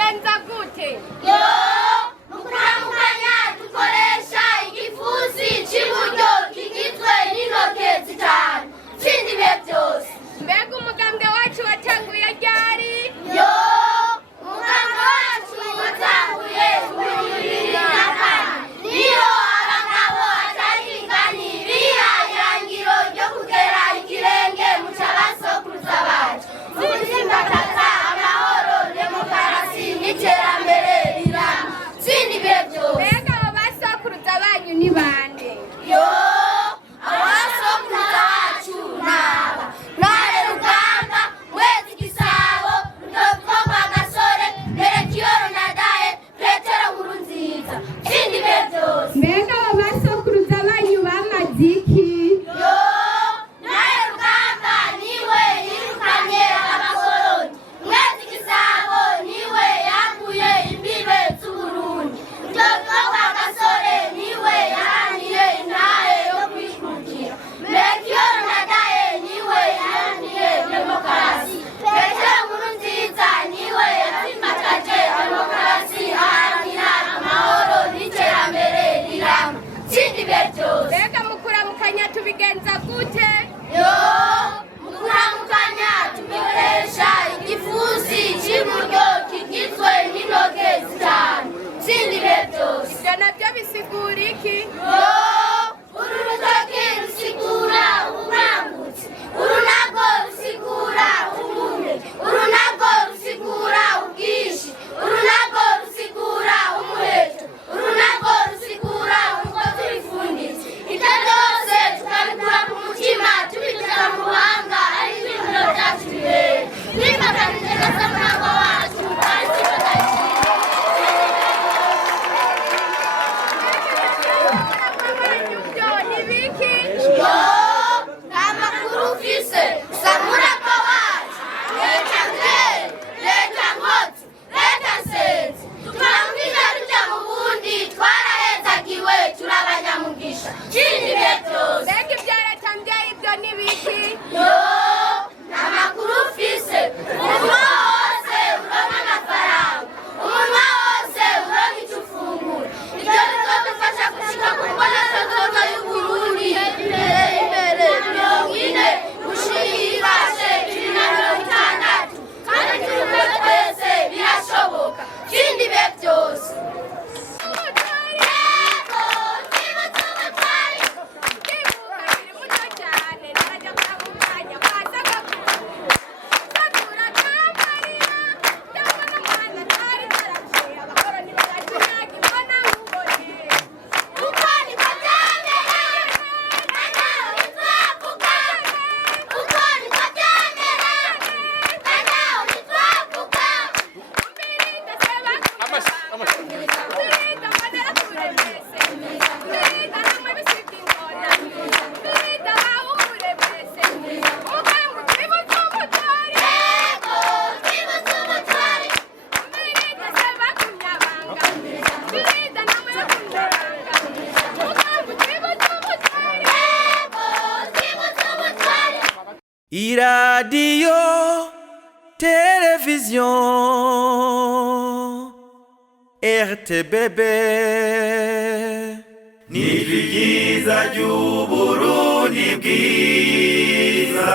tubigenza gute? Yo, mukuramukanya dukoresha igifusi cy'iburyo kigizwe n'intoke zitanu. Sindi bihe byose. Mbega umugambwe wacu watanguye ryari? Yo, umugambwe wacu watanguye muri 2004. Niyo abagabo atarigani bihayangiro ryo kugera ikirenge mu cy'abasokuruza bacu. Gutsimbataza amahoro, demokarasi n'iterambere rirama. Sindi bihe byose. Mbega abo basokuruza banyu ni bande? Yo, abasokuruza bacu naba Ntare Rugamba, Mwezi Gisabo, Rudoviko Rwagasore, Melchior Ndadaye, Petero Nkurunziza. Sindi bihe byose. Mbega abo basokuruza banyu bamaze iki? Yo, Ntare Rugamba niwe yirukanye abakoloni. Mwezi Gisabo niwe yakuye imbibe z'Uburundi. Rudoviko Rwagasore niwe yaraniye intahe yo kwikukira. Melchior Ndadaye niwe yaraniye demokarasi. Petero Nkurunziza niwe yatsimbataje demokarasi, aharanira amahoro n'iterambere rirama. Sindi bihe byose. Mbega mukuramukanya tubigenza gute? Yo, mukuramukanya tubikoresha igifusi cy'iburyo kigizwe n'intoke zitanu. Sindi bihe byose. Ibyo nabyo bisigura iki? Yo, uru rutoki rusigura ubangutse, uru narwo rusigura ubumwe, uru narwo rusigura ubwinshi, uru narwo rusigura umuheto, uru narwo rusigura umugozi w'ifunditse. Ibyo byose tukabikura ku mutima tubitera mu buhanga, ari ibintu byacu bibera. Twifatanije na Samuragwa wacu twari twifatanyije. Byo ni biki? Yo, nta makuru ufise. Samuragwa wacu, leta nzeri, leta nkotsi, leta nsenzi. Turamubwira tujya mu bundi, twarahezagiwe turabanyamugisha. Sindi bihe byose. Mbega ibya leta mbyaye ibyo ni biki? Yo, nta makuru ufise. Umunwa wose uronka amafaranga, umunwa wose uronka icyo ufungura. Ibyo bizodufasha gushika ku mbonekazoza y'Uburundi imbere 40 gushirashe 2060. Kandi turi twese birashoboka. Sindi bihe byose. Yego, twibutse ubutwari. Uko niko byamera, na nawe ntitwavuga. Uko niko byamera, na nawe ntitwavuga. Yego, twibutse ubutwari. Yego, twibutse ubutwari. iradiyo televiziyo RTBB ni ijwi ryiza ry'Uburundi bwiza.